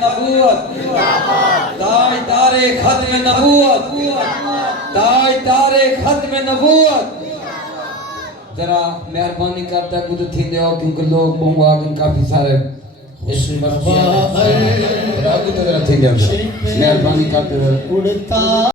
نبوت تاجدار ختم نبوت تاجدار ختم نبوت ذرا مہربانی کرتا ہے کچھ تھی دیو کیونکہ لوگ بہنگو آگن کافی سارے اس بخشیاں ذرا تھی دیو مہربانی کرتے ہیں